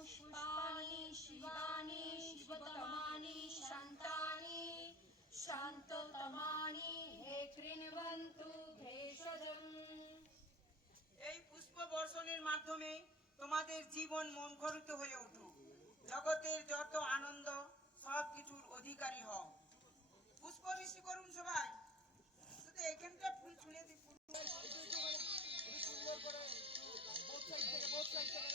পুষ্পানি শিবানি শিবতমানি শান্তানি শান্ততমানি হে কৃণবন্তু ভেষজম। এই পুষ্প বর্ষণের মাধ্যমে তোমাদের জীবন মুখরিত হয়ে উঠুক, জগতের যত আনন্দ সব কিছুর অধিকারী হও। পুষ্প বৃষ্টি করুন সবাই। শুধু এখানটা ফুল ছুঁড়ে দিই, সুন্দর করে বোথ সাইড থেকে